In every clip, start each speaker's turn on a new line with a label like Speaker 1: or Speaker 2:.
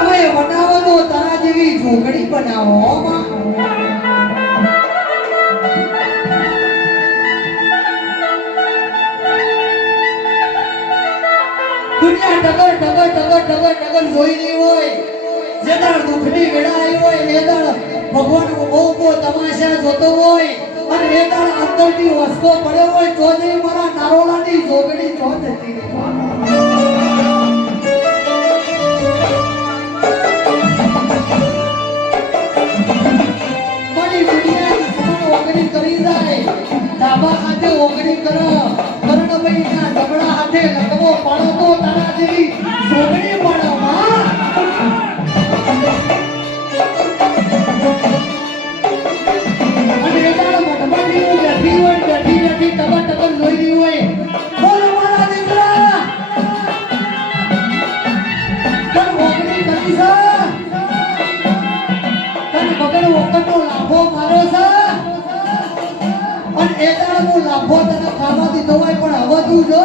Speaker 1: તમે બનાવો તો તારા જેવી ઝોકડી બનાવો દુનિયા ટગર ટગર ટગર ટગર ટગર જોઈ રહી હોય. જે દાળ દુઃખની વેળા આવી હોય, એ દાળ ભગવાન બહુ બહુ તમાશા જોતો હોય. અને એ દાળ અંદરથી વસતો પડ્યો હોય, તો જ મારા નારોલાની જોગડી જો જતી ટકા જોઈ રહી હોય. બોલો મારા દીકરા. તન ઓગળી કરી છે તને વગર વખતનો લાભો મારો છે અને એ હું લાભો તને ખાવા દીધો હોય પણ હવે તું જો.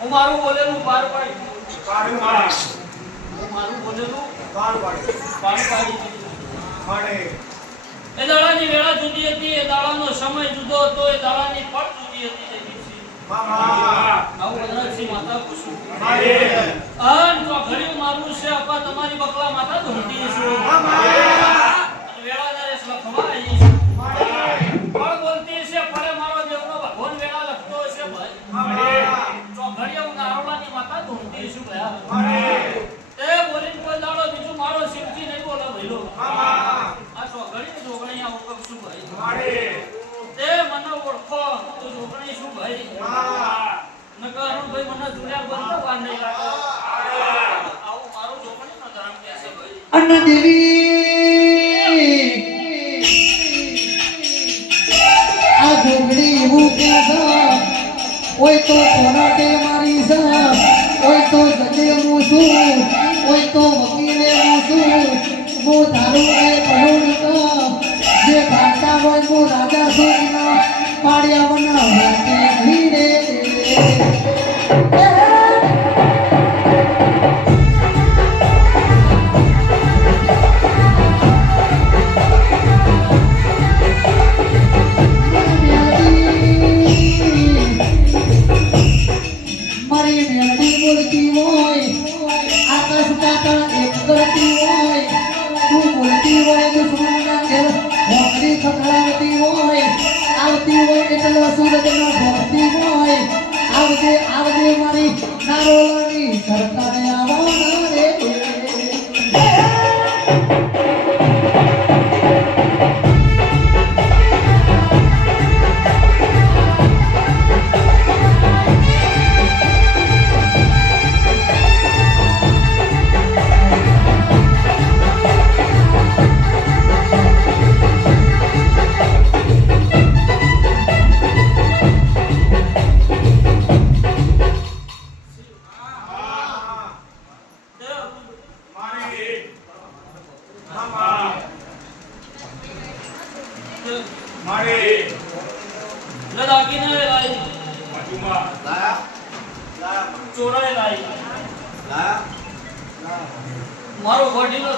Speaker 2: હું મારું બોલેલું પાર પાડી
Speaker 3: મારી
Speaker 2: બોલેલું. પાર પાડી દીધું. એ દાડાની વેળા જુદી હતી, એ દાડાનો સમય જુદો હતો, એ દાડાની પણ જુદી હતી આવું માતા પૂછું અન ભગવાન વેળા છે ભાઈ. તો ઘડિયું નારોલાની માતા ધૂમતી છું ભયા એ બોલીને બીજું મારો શિવજી નહીં બોલે ભઈલો. આ તો ઘડી જોગણી આ ઓળખ શું ભાઈ
Speaker 3: મારી.
Speaker 2: તે મને ઓળખો તો જોગણી શું ભાઈ
Speaker 3: મામા.
Speaker 2: નકર અરુણભાઈ મને જુલિયા બંધ વાર નહીં લાગે આવું મારું જોગણી નો ધર્મ કે છે ભાઈ
Speaker 1: અન્ન દેવી. આ જોગડી એવું કે ઓય તો સોનાટે મારી સા ઓય તો જગે હું છું. ઓય તો વકીલે હું છું. હું તારું એ કરું જે ભાગતા હોય હું રાજા છું પાડ્યા દુશ્મનના ઘેર ખખડાવતી હોય આવતી હોય એટલે સૂરજનો ભોંકતી હોય આવજે આવજે મારી નારોલાની સરકારે.
Speaker 2: લે દાગીને લાઈ
Speaker 3: બાજુમાં
Speaker 4: લાયા લાયા
Speaker 2: ચોરાય લાઈ મારો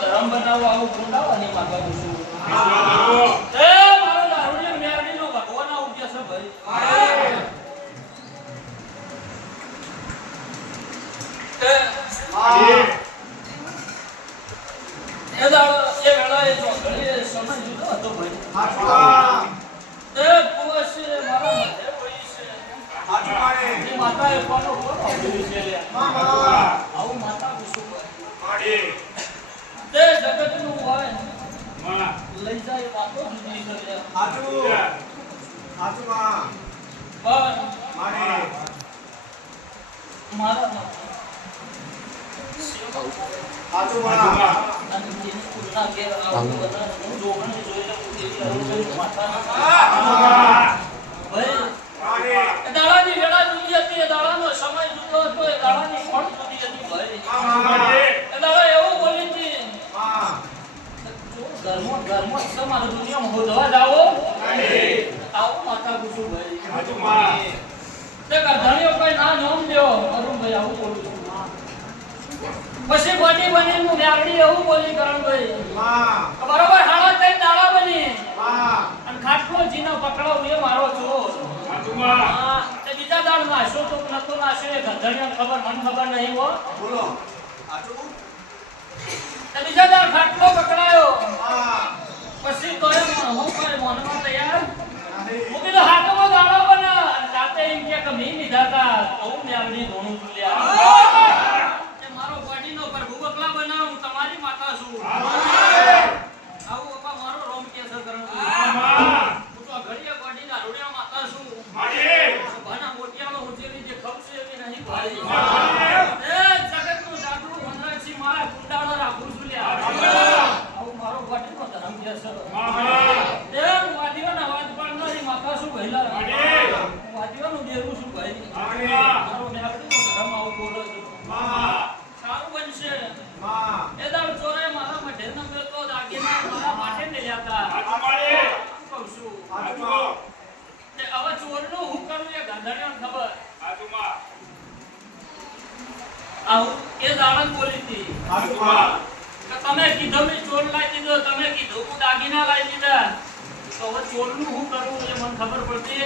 Speaker 2: ધર્મ બનાવવા આવું કુંડાવાની માગા છું એ મારો દારૂડિયો મેરડીનો ભગવાન આવું છે ભાઈ. એ
Speaker 3: મારી
Speaker 2: એ દાડો એ વેળાએ જો ઘડીએ સમય જુદો હતો ભાઈ.
Speaker 4: હાચુમા
Speaker 2: એ કુવશે મારા મધે પડી છે
Speaker 4: હાચુમાએ
Speaker 2: એ માતાએ કોનો કોનો આપેલું છે લે
Speaker 4: મામા
Speaker 2: આવું માતા પૂછું ભાઈ
Speaker 3: મારી
Speaker 2: તે જગતનું
Speaker 3: હોયમાં
Speaker 2: લઈ જાય વાતો જુદી છે લે
Speaker 4: હાચુ હાચુમા
Speaker 2: પણ
Speaker 4: મારી
Speaker 2: મારા માતા
Speaker 4: હાચુમા
Speaker 2: અને જેની તુલના કે આવું બધા હું જોગણે જોઈને હું દેવી અરુણ માતા ભાઈ
Speaker 3: મારી
Speaker 2: એ દાડાની વેળા જુદી હતી દાડાનો સમય જુદો હતો એ દાડાની કોણ જુદી હતી ભાઈ દાડા એવું બોલી હતી ધર્મો ધર્મો તમારે દુનિયામાં હોદવા જાઓ આવો માતા પૂછું ભાઈ. તે ગરધાણીઓ કોઈ ના નામ લ્યો અરુણ ભાઈ આવું બોલું છું પછી ગોટી બની હું. એવું બોલી કરણ
Speaker 4: ભાઈ
Speaker 2: બરોબર હાડા તઈ દાડા બની
Speaker 4: મા
Speaker 2: અને પકડાવ એ મારો
Speaker 3: છો.
Speaker 2: હા, તે બીજા દાડ નાશ્યો તો નતો નાશ્યો એ ગધેડીઓને ખબર મને ખબર નહીં હો.
Speaker 4: બોલો. હાચુ
Speaker 2: તે બીજા દાડ ખાટલો પકડાયો.
Speaker 4: હા.
Speaker 2: પછી તો એમ હું કરે મનમાં તૈયાર? હું કીધું હાથમાં દાડો બના રાતે એમ કે કે મી લીધાતા તો હું મેળવી ધોણું ચૂલ્યા તે મારો ગોડીનો પ્રભુ બકલા બનાવું તમારી માતા છું આવું બાપા મારો રોમ કેસર કરણ હું તો ઘડીએ ગોડીના રોડિયા માતા છું
Speaker 3: મારી
Speaker 2: ભાના મોટિયાનો ઉજેલી જે ખપશે એવી નહીં ભાઈ એ જગતનું જાગૃત વનરાજસિંહ મારા કુંડાળો રાખું છું લ્યા આવું મારો ગોડીનો ધર્મ છે સર એ વાદીઓના વાત પાડનારી માતા શું ભઈલા વાદીઓનું દેરું શું ભાઈ મારો મેળવીનો ધર્મ આવું બોલો છું
Speaker 4: મા
Speaker 2: સારું બનશે
Speaker 4: મા
Speaker 2: એ દાડ ચોરે મારા મઢે નંબર તો દાગીના મારા માટે ને લ્યાતા
Speaker 3: મારી
Speaker 2: કહું છું
Speaker 4: હાચુમા
Speaker 2: તે હવે ચોરનું હું કરું એ ગંધણીઓને ખબર
Speaker 3: બાજુમાં
Speaker 2: આવું એ દાડન બોલી હતી
Speaker 4: હાચુમા
Speaker 2: કે તમે કીધું મેં ચોર લાવી દીધો તમે કીધું હું દાગીના લાવી દીધા તો હવે ચોરનું હું કરું એ મને ખબર પડતી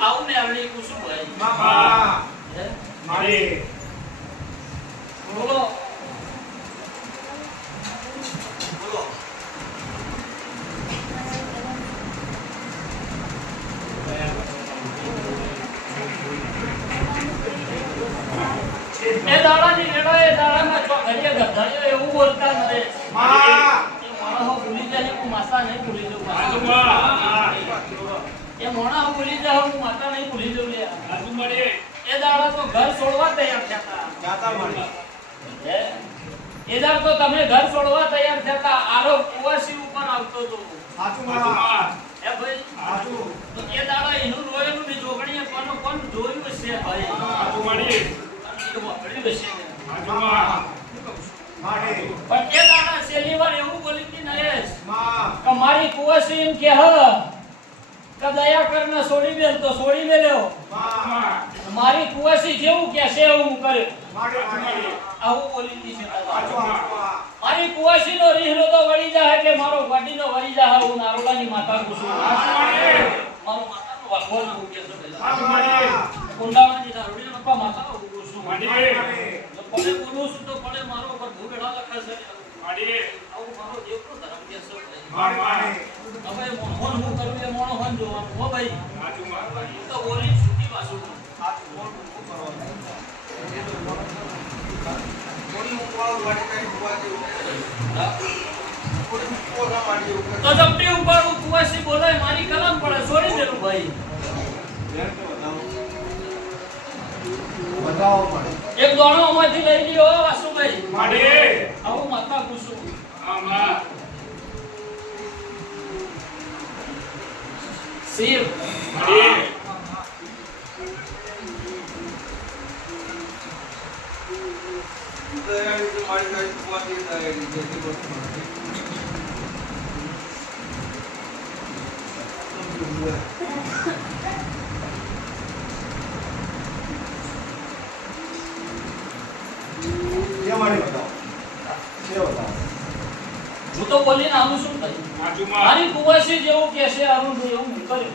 Speaker 2: આવું ને આવડી પૂછું ભાઈ.
Speaker 4: મા
Speaker 2: હે? બોલો.
Speaker 4: બોલો.
Speaker 2: એ દાડાની વેળો એ દાડામાં ઘડીએ એવું બોલતા નરે.
Speaker 4: મા
Speaker 2: એ માણસો ભૂલી જાય હું માસા નહીં ભૂલી જઉં. એ મોણા ભૂલી જાવ હું માતા નહીં ભૂલી જઉં લે
Speaker 3: આજુ મળે.
Speaker 2: એ દાડા તો ઘર છોડવા તૈયાર થતા
Speaker 4: જાતા
Speaker 2: મળે. એ દાડ તો તમે ઘર છોડવા તૈયાર થતા આરો કુવાસી ઉપર આવતો તો
Speaker 4: સાચું
Speaker 3: મારા
Speaker 2: એ ભાઈ?
Speaker 4: સાચું
Speaker 2: તો એ દાડા એનું રોયેલું ની જોગણીએ કોનો કોણ જોયું છે ભાઈ સાચું એ વાપર્યું હશે. ને.
Speaker 4: મારા.
Speaker 2: પણ એ દાડા સેલીવાર એવું બોલી હતી નરેશ
Speaker 4: મા.
Speaker 2: કે મારી કુવાસી એમ કે હ. દયા કરીને છોડી દે તો છોડી મેલ્યો મારી કુવાસી જેવું કે છે એવું હું કર્યો
Speaker 4: મારી મારી
Speaker 2: આવું બોલી છે દાદા.
Speaker 4: હાચુમા
Speaker 2: નો રીહલો તો વળી જાય એટલે મારો ગાડીનો વળી જાય હું નારોલાની માતા કુસુમ મારો માતાનો વાઘવાનો હું કે.
Speaker 4: મારી
Speaker 2: કુંડાવાની દારૂડીનો પપ્પા માતા હું છું પડે બોલું છું તો પડે મારો ઉપર ભૂગેડા લખે
Speaker 3: માં માં
Speaker 2: શિવ
Speaker 3: માડી
Speaker 4: જે મારી બતાવો જે બતાવો
Speaker 2: હું તો બોલીને આનું શું
Speaker 3: સાચું
Speaker 2: મારી કુવાસી જેવું કે છે અરુણ એવું હું કર્યું.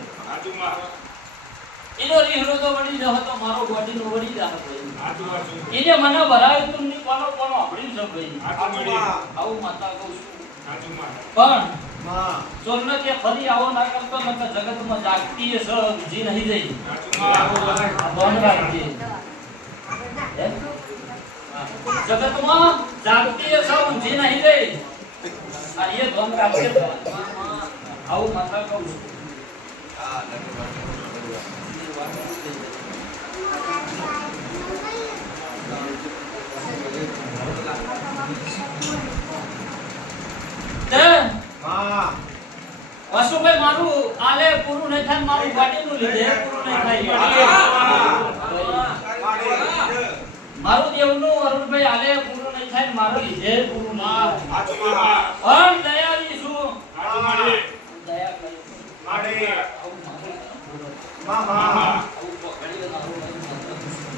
Speaker 2: એનો રીહરો તો વળી રહ્યો હતો મારો બોડીનો વળી રહ્યા
Speaker 3: સાચું
Speaker 2: એને મને ભરાય તું ની કોનો કોનો આપણી સબ ભાઈ
Speaker 3: સાચું
Speaker 2: આવું માતા કહું છું. પણ ચોરને કે ફરી આવો ના કરતો નકર જગતમાં જાગતી સ જી નહીં જઈ
Speaker 3: સાચું
Speaker 2: રાખજે. જગતમાં જાગતી એ સ નહીં જઈ અને એ ધોન આવું માતા કહું છું તે મારું આલે પૂરું નહીં થાય મારું ગાડીનું લીધે. પૂરું નહીં થાય મારું દેવનું અરુણભાઈ આલે પૂરું થાય ને હે લીધે પૂરું ના
Speaker 3: સાચું માં
Speaker 2: પણ દયાળી છું. દયા કરી
Speaker 4: માડી.
Speaker 2: આવું મારું
Speaker 4: માં
Speaker 3: માં
Speaker 4: માં
Speaker 2: આવું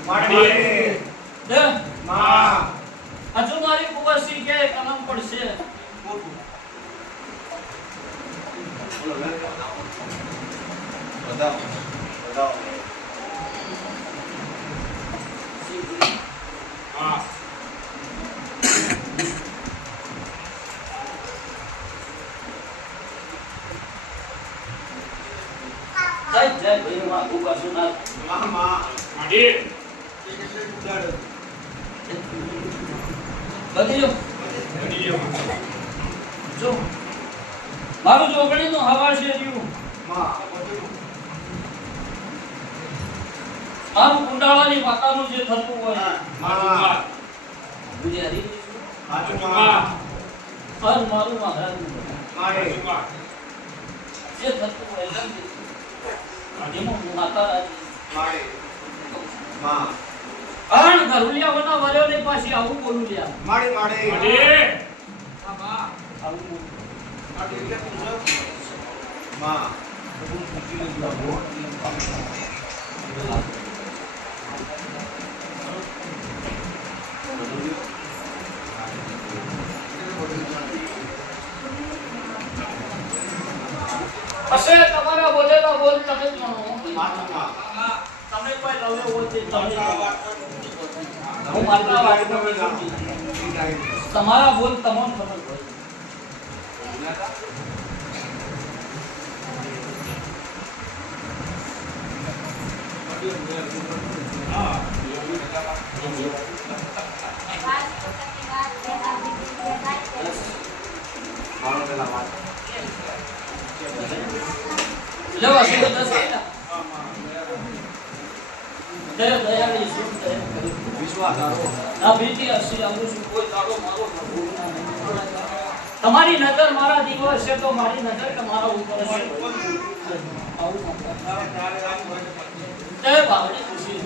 Speaker 4: માડી
Speaker 2: દે
Speaker 4: માં
Speaker 2: હજુ મારી કુવાસી કે કલમ પડશે
Speaker 4: બતાવો બતાવો
Speaker 3: હા
Speaker 2: જય જય ભાઈ માં કુવાસી ના
Speaker 4: માં માં
Speaker 3: માડી
Speaker 2: બધી જો.
Speaker 3: માડી
Speaker 2: જો. મારું જોગણીનું હવા છે
Speaker 4: માં
Speaker 2: મારું કુંડાળાની માતાનું જે થતું હોય. મારું જે થતું માતા રાજી. પણ ઘરુલિયા વના વર્યો ને પાછી આવું બોલું લ્યા
Speaker 4: માડે માડે
Speaker 2: હશે તમારા બોલેલા બોલ તમે જ માનો. તમે કોઈ લવે બોલ તે તમે હું. તમારા બોલ તમામ ખબર હોય છે તો દસ આયલા. દયા દયાળી શું કરી.
Speaker 4: વિશ્વાસ આવો
Speaker 2: આ ભીતિ આવું છું કોઈ દાડો મારો પ્રભુ ના. તમારી નજર મારા દિવસ છે તો મારી નજર તમારા ઉપર છે આવું તે બાબતે ખુશી.